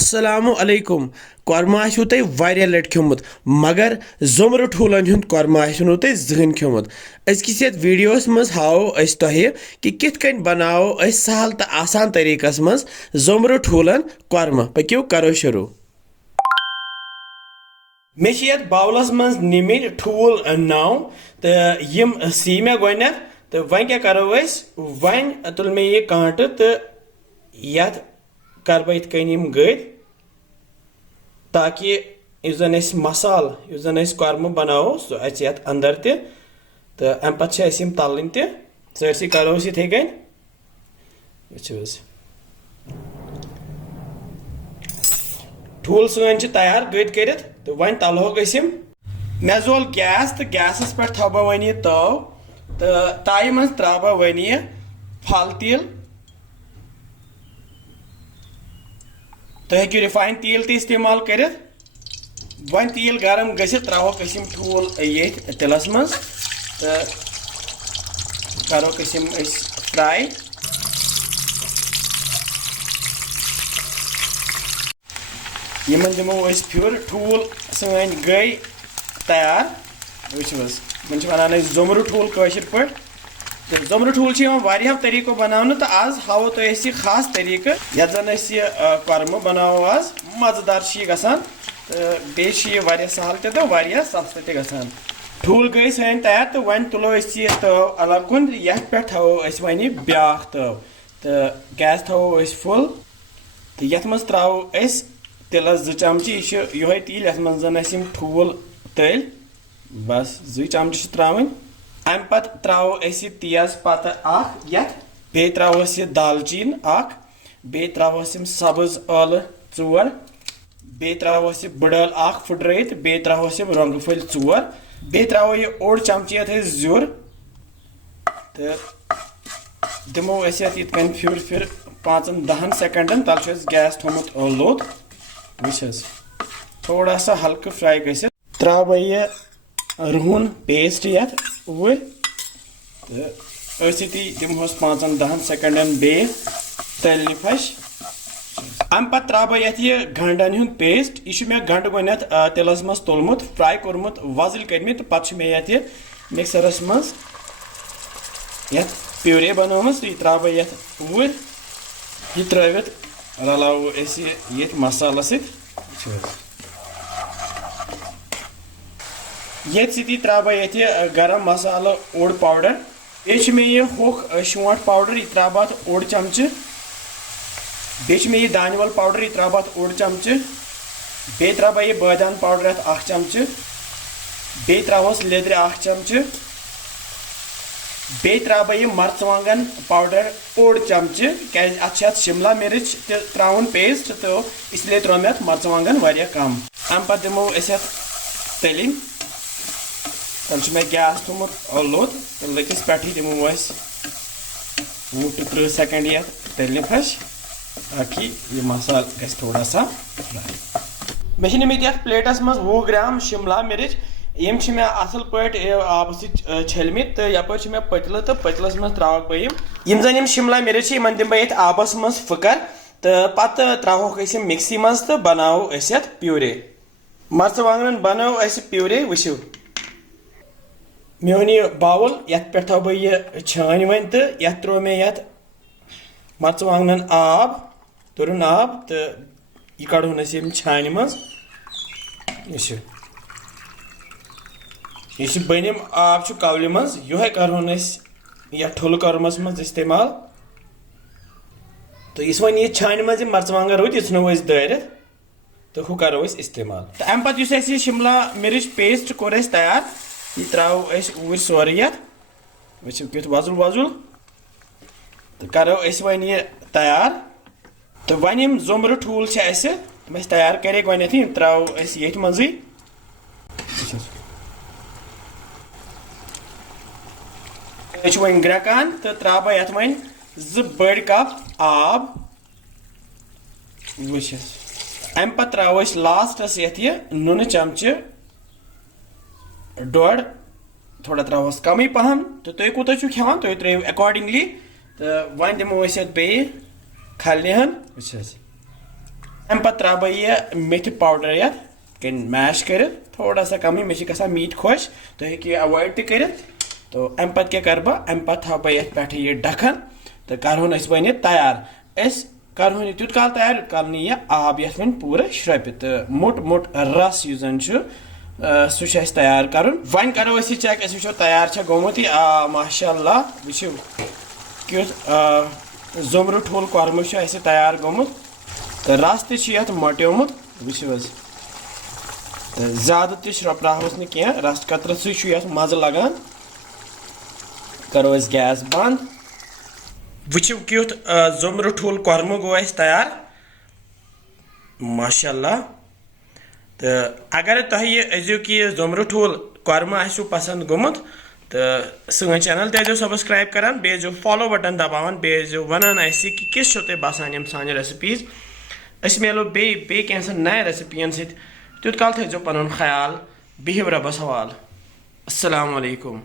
Assalamu alaikum. Korma आशु तै वारिया लट खियोमुत मगर जोमर ठूलन हुंद korma आशु तै जहन खियोमुत अजकिस यत वीडियोस मज हाओ अस तोहे कि कित कन बनाओ अस सहल त आसान तरीकस मज जोमर ठूलन korma पक्यो करो शुरू मे यत बाउलस मज निमित ठूल 9 त यम सी मे गोने त वन क्या करो अस वन तुल मे ये कांट त यत कर बह कन गद ताकि जन मसाल जन कर्म बनाओ सह ये अंदर तो अम पे तलन सरसी करो थे कन ठूल सन तैयार गद कर तो वन तलहोक मे जोल गैस तो गैसस पे थो बह वन यह तव तो ताई मज त्रा बह वन यह फल तेल तो हेक्यू रिफाइन तेल ते इस्तेमाल कर वन तेल गरम गसित त्रोक ठूल ये तिलस मज तो करोक फ्राई यमन दिमो फिर ठूल सन गई तैयार वो वन जोमर ठूल कशर पे तो जोमर ठूल वारिया तरीको बनाने तो आज हावो तो खास तरीक ये जन कर्म बनाओ आज मजेदार गसान तो बे वारिया सहल तो वारिया सस्त गसान ठूल गई सन तैयार तो वन तुलो तव अलग कुन ये पे थो वन ब्या तव तो गैस थो फुल तो ये मज त्रो तिलस 2 चमची यह तेल ये मज जन ठूल तल बस 2 चमची त्रा अम पे त्रो तेज पत्ता बे त्रो दालचीन बे त्रो सब्ज ٲलव 4 बे त्रो बड़ल फुट्रत बे त्रो रंग फल 4 बे त्रो यह ओड़ चमची ये जुर तो दिमो यन फिर 5-10 सेकंडन तल गैस थोमुत लोद वुस थोड़ा सा हल्क फ्राई गि त्रा बह यह रुहन पेस्ट ये ऊर तो दिमोस 5-10 सेकंडन बे तल फश अम पे त्रा बह ये गंडन हुंद पेस्ट यह मे गंड गोत तिलस मज तुलमुत फ्राई कोर्मुत वजल कर्मित पे मे ये मिक्सरस मज ये प्यूरे बनोम तो यह त्रा बह ये ऊर यह त्रित रलावो ये मसाला ये त्रा बह ये गरम मसाला ओड़ पाउडर ये मे यह होख शोंठ पाउडर यह त्रा बह ओड़ चमच बे मे यह दानवल पाउडर यह त्रा बह ओड़ चमच बे त्रा बह यह बादाम पाउडर 1 चमच बे त्रोस लेदर 1 चमच बे त्रा बह यह मर्चवांगन पाउडर ओड़ चमच क्या शिमला मिर्च त्राउन पेस्ट तो इसलिए त्रो मे मर्चवांगन वारिया कम अम पे दिमो तलिन तल मे गैस थोमुत लोद तो लकिस पे दिमो 20-30 सेकंड ये तलने फश ताकि यह मसाल गस थोड़ा सा फ्राई मे निमित ये प्लेटस मज 20 ग्राम शिमला मिर्च यम मे असल पे आब छलमित तो यपर मे पतल तो पतलस मज त्रोक बह यम जन शिमला मिर्च इन दिम बह आबस मज फकर तो पत त्रोक मिक्सी मज तो बनाओ प्यूरे मर्चवांगन बनाओ प्यूरे वुसो मे ओन यह बाउल ये पे थो बह यह छान वन तो ये त्रो मे ये मर्चवांगन आब तुरन आब तो यह कड़ोन छान मज यह बनिम आब कवल मज यह करोन यह ठुल कर्मस मज इस्तेमाल तो इस वन यह छान मज मर्चवांगन रुत यह नो दारित तो हु करो इस्तेमाल तो अम पे शिमला मिर्च पेस्ट कोर तैयार यह त्रो ऊर सोरे ये वो वजुल वजुल तो करो वन यह तैयार तो वन यम जोमर ठूल तम तैयार करे गोथ त्रो ये मज वन ग्रकान तो त्रा बह ये वन 2 बड़ कप आब वुस अम पे त्रो लास्टस ये नुन चमच 1.5 थोड़ा त्रोस कम पहन तो तुम कूत खेवान तुम त्रो अकॉर्डिंगली तो वन दिमो बे खलने अम पत् त्रा बह मेथि पाउडर ये मैश कर थोड़ा सा कम मे मीट खुश तुम हेकि अवॉइड तक तो अम पत् क्या कर बह अम पत् थव बह पे ये ढक्कन तो करहोन वन तैयार करहोन यह तुत काल तैयार युत काल यह आब ये वन पूरा श्रपित तो मोट मोट रस जन सह तैयार कर वन करो यह चेक वो तैयार गोमुत यह माशाअल्लाह वो क्युत ज़ोमरू ठूल कोरम तैयार गोमुत तो रस तथ मोट्योमुत वो ज़्यादा तपराहोस न रस कतर सह मज़ लगान करो गैस बंद वो क्युत ज़ोमरू ठूल कोरम गो तैयार माशाअल्लाह तो अगर तुम यह अजो कि ज़ोमरू ठूल कोरम आसो पसंद गोमुत तो सन चैनल तो सब्सक्राइब करान बे फॉलो बटन दबावान बे वनान कि किस तुम बसान यम सान रेसिपीज मिलो बे कैंसन नए रेसिपियन सत तुत काल थो पन ख्याल बिहिव रबस हवाल अस्सलाम वालेकुम।